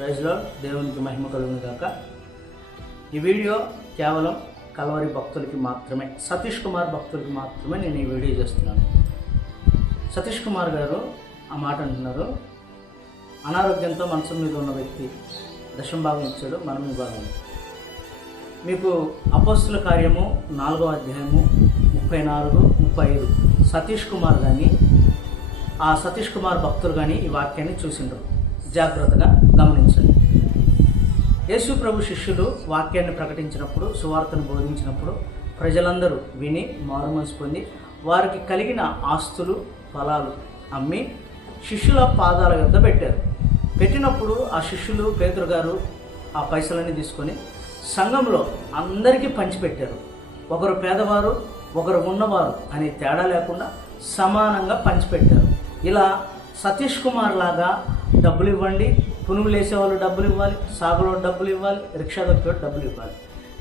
Praise lord, దేవునికి మహిమ కలుగును గాక. ఈ వీడియో కేవలం కల్వరి భక్తులకి మాత్రమే, సతీష్ కుమార్ భక్తులకి మాత్రమే నేను ఈ వీడియో చేస్తున్నాను. సతీష్ కుమార్ గారు ఆ మాట అంటున్నారు, అనారోగ్యంతో మంచం మీద ఉన్న వ్యక్తి దశమ భాగం ఇచ్చాడు, మనం విభాగం. మీకు అపోస్తుల కార్యము 4వ అధ్యాయము 34, 35 సతీష్ కుమార్ కానీ ఆ సతీష్ కుమార్ భక్తులు కానీ ఈ వాక్యాన్ని చూసిండ్రు. జాగ్రత్తగా గమనించండి. యేసు ప్రభు శిష్యులు వాక్యాన్ని ప్రకటించినప్పుడు, సువార్తను బోధించినప్పుడు ప్రజలందరూ విని మారుమనసు పొంది వారికి కలిగిన ఆస్తులు ఫలాలు అమ్మి శిష్యుల పాదాల యొద్ద పెట్టారు. పెట్టినప్పుడు ఆ శిష్యులు పేతురు గారు ఆ పైసలన్నీ తీసుకొని సంఘంలో అందరికీ పంచిపెట్టారు. ఒకరు పేదవారు, ఒకరు ఉన్నవారు అనే తేడా లేకుండా సమానంగా పంచిపెట్టారు. ఇలా సతీష్ కుమార్ లాగా డబ్బులు ఇవ్వండి, పునుగులు వేసేవాళ్ళు డబ్బులు ఇవ్వాలి, సాగులో డబ్బులు ఇవ్వాలి, రిక్షా దొక్కేవాడు డబ్బులు ఇవ్వాలి.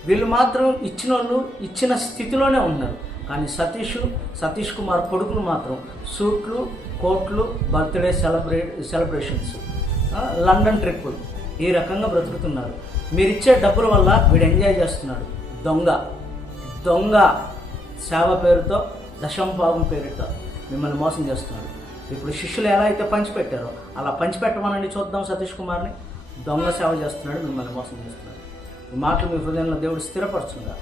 వీళ్ళు మాత్రం ఇచ్చిన వాళ్ళు ఇచ్చిన స్థితిలోనే ఉన్నారు. కానీ సతీష్ కుమార్ కొడుకులు మాత్రం సూట్లు, కోట్లు, బర్త్డే సెలబ్రేషన్స్, లండన్ ట్రిప్పులు, ఈ రకంగా బ్రతుకుతున్నారు. మీరు ఇచ్చే డబ్బుల వల్ల వీడు ఎంజాయ్ చేస్తున్నాడు. దొంగ సేవ పేరుతో, దశమ భాగం పేరుతో మిమ్మల్ని మోసం చేస్తున్నాడు. ఇప్పుడు శిష్యులు ఎలా అయితే పంచిపెట్టారో అలా పంచిపెట్టమనండి, చూద్దాం. సతీష్ కుమార్ని దొంగ సేవ చేస్తున్నాడు, మిమ్మల్ని మోసం చేస్తున్నాడు. ఈ మాటలు మీ హృదయంలో దేవుడు స్థిరపరచుగా.